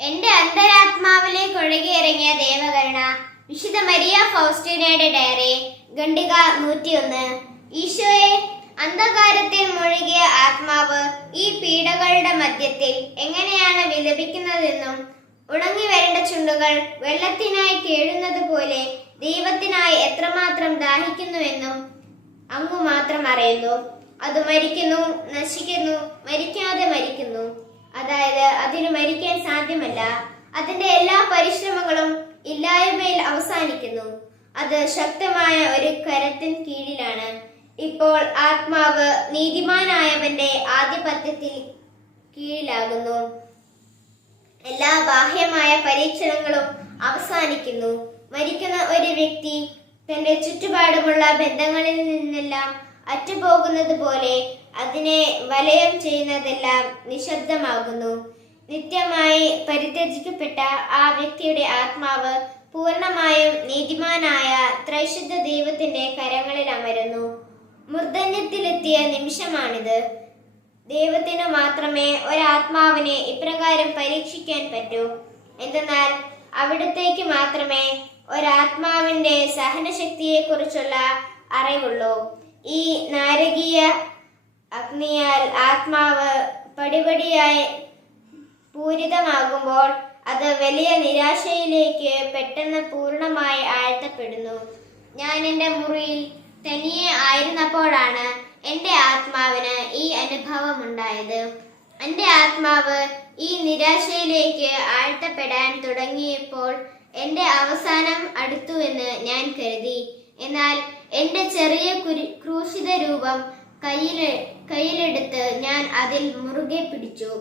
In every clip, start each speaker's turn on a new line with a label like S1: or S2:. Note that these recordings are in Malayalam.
S1: എന്റെ അന്തരാത്മാവിലേക്ക് ഒഴുകിയിറങ്ങിയ ദേവകരുണ വിശുദ്ധ മരിയ ഫൗസ്റ്റീനയുടെ ഡയറി ഖണ്ഡിക നൂറ്റിയൊന്ന്. ഈശോയെ അന്ധകാരത്തിൽ മുഴുകിയ ആത്മാവ് ഈ പീഡകളുടെ മധ്യത്തിൽ എങ്ങനെയാണ് വിലപിക്കുന്നതെന്നും ഉണങ്ങി വരേണ്ട ചുണ്ടുകൾ വെള്ളത്തിനായി കേഴുന്നത് പോലെ ദൈവത്തിനായി എത്രമാത്രം ദാഹിക്കുന്നുവെന്നും അങ്ങു മാത്രം അറിയുന്നു. അത് മരിക്കുന്നു നശിക്കുന്നു മരിക്കുന്നു അതായത് അതിന് മരിക്കാൻ സാധ്യമല്ല. അതിന്റെ എല്ലാ പരിശ്രമങ്ങളും ഇല്ലായ്മയിൽ അവസാനിക്കുന്നു. അത് ശക്തമായ ഒരു കരത്തിന് കീഴിലാണ്. ഇപ്പോൾ ആത്മാവ് നീതിമാനായവന്റെ ആധിപത്യത്തിൽ കീഴിലാകുന്നു. എല്ലാ ബാഹ്യമായ പരീക്ഷണങ്ങളും അവസാനിക്കുന്നു. മരിക്കുന്ന ഒരു വ്യക്തി തന്റെ ചുറ്റുപാടുമുള്ള ബന്ധങ്ങളിൽ നിന്നെല്ലാം അറ്റുപോകുന്നത് പോലെ അതിനെ വലയം ചെയ്യുന്നതെല്ലാം നിശബ്ദമാകുന്നു. നിത്യമായി പരിത്യജിക്കപ്പെട്ട ആ വ്യക്തിയുടെ ആത്മാവ് പൂർണമായും നീതിമാനായ ത്രൈശുദ്ധ ദൈവത്തിന്റെ കരങ്ങളിൽ അമരുന്നു. മൃദന്യത്തിലെത്തിയ നിമിഷമാണിത്. ദൈവത്തിനു മാത്രമേ ഒരാത്മാവിനെ ഇപ്രകാരം പരീക്ഷിക്കാൻ പറ്റൂ. എന്തെന്നാൽ അവിടത്തേക്ക് മാത്രമേ ഒരാത്മാവിന്റെ സഹനശക്തിയെക്കുറിച്ചുള്ള അറിവുള്ളൂ. ഈ നാരകീയ അഗ്നിയാൽ ആത്മാവ് പടിപടിയായി പൂരിതമാകുമ്പോൾ അത് വലിയ നിരാശയിലേക്ക് പെട്ടെന്ന് പൂർണമായി ആഴ്ത്തപ്പെടുന്നു. ഞാൻ എന്റെ മുറിയിൽ തനിയെ ആയിരുന്നപ്പോഴാണ് എന്റെ ആത്മാവിന് ഈ അനുഭവം ഉണ്ടായത് എന്റെ ആത്മാവ് ഈ നിരാശയിലേക്ക് ആഴ്ത്തപ്പെടാൻ തുടങ്ങിയപ്പോൾ എന്റെ അവസാനം അടുത്തുവെന്ന് ഞാൻ കരുതി. എന്നാൽ എന്റെ ചെറിയ കുരി ക്രൂശിത രൂപം കയ്യിലെടുത്ത് ഞാൻ അതിൽ മുറുകെ പിടിച്ചു.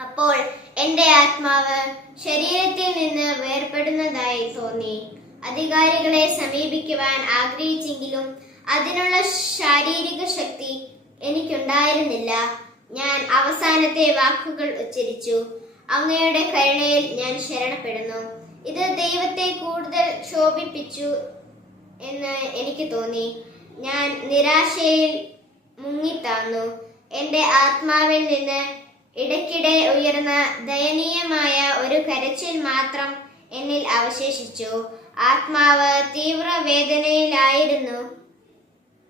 S1: അപ്പോൾ എന്റെ ആത്മാവ് ശരീരത്തിൽ നിന്ന് വേർപെടുന്നതായി തോന്നി. അധികാരികളെ സമീപിക്കുവാൻ ആഗ്രഹിച്ചെങ്കിലും അതിനുള്ള ശാരീരിക ശക്തി എനിക്കുണ്ടായിരുന്നില്ല. ഞാൻ അവസാനത്തെ വാക്കുകൾ ഉച്ചരിച്ചു. അങ്ങയുടെ കരുണയിൽ ഞാൻ ശരണപ്പെടുന്നു. ഇത് ദൈവത്തെ കൂടുതൽ ശോഭിപ്പിച്ചു എന്ന് എനിക്ക് തോന്നി. ഞാൻ നിരാശയിൽ മുങ്ങിത്താന്നു. എന്റെ ആത്മാവിൽ നിന്ന് ഇടയ്ക്കിടെ ഉയർന്ന ദയനീയമായ ഒരു കരച്ചിൽ മാത്രം എന്നിൽ അവശേഷിച്ചു. ആത്മാവ് തീവ്ര വേദനയിലായിരുന്നു.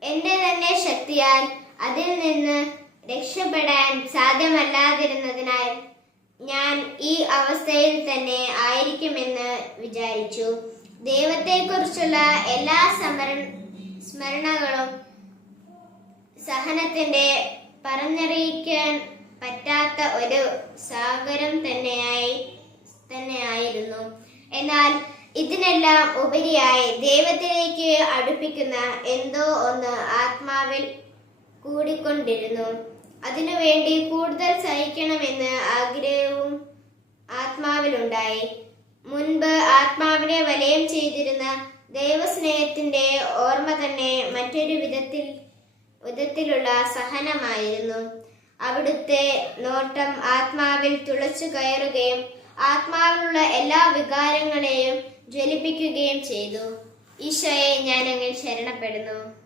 S1: എന്റെ തന്നെ ശക്തിയാൽ അതിൽ നിന്ന് രക്ഷപ്പെടാൻ സാധ്യമല്ലാതിരുന്നതിനാൽ ഞാൻ ഈ അവസ്ഥയിൽ തന്നെ ആയിരിക്കുമെന്ന് വിചാരിച്ചു. ദൈവത്തെക്കുറിച്ചുള്ള എല്ലാ സ്മരണ സ്മരണകളും സഹനത്തിന്റെ പറഞ്ഞറിയിക്കാൻ പറ്റാത്ത ഒരു സാഗരം തന്നെയായി തന്നെയായിരുന്നു. എന്നാൽ ഇതിനെല്ലാം ഉപരിയായി ദൈവത്തിലേക്ക് അടുപ്പിക്കുന്ന എന്തോ ഒന്ന് ആത്മാവിൽ കൂടിക്കൊണ്ടിരുന്നു. അതിനുവേണ്ടി കൂടുതൽ സഹിക്കണമെന്ന് ആഗ്രഹവും ആത്മാവിലുണ്ടായി. മുൻപ് ആത്മാവിനെ വലയം ചെയ്തിരുന്ന ദൈവസ്നേഹത്തിന്റെ ഓർമ്മ തന്നെ മറ്റൊരു വിധത്തിൽ വിധത്തിലുള്ള സഹനമായിരുന്നു. അവിടുത്തെ നോട്ടം ആത്മാവിൽ തുളച്ചു കയറുകയും ആത്മാവിലുള്ള എല്ലാ വികാരങ്ങളെയും ജ്വലിപ്പിക്കുകയും ചെയ്തു. ഈശോയെ ഞാൻ ശരണപ്പെടുന്നു.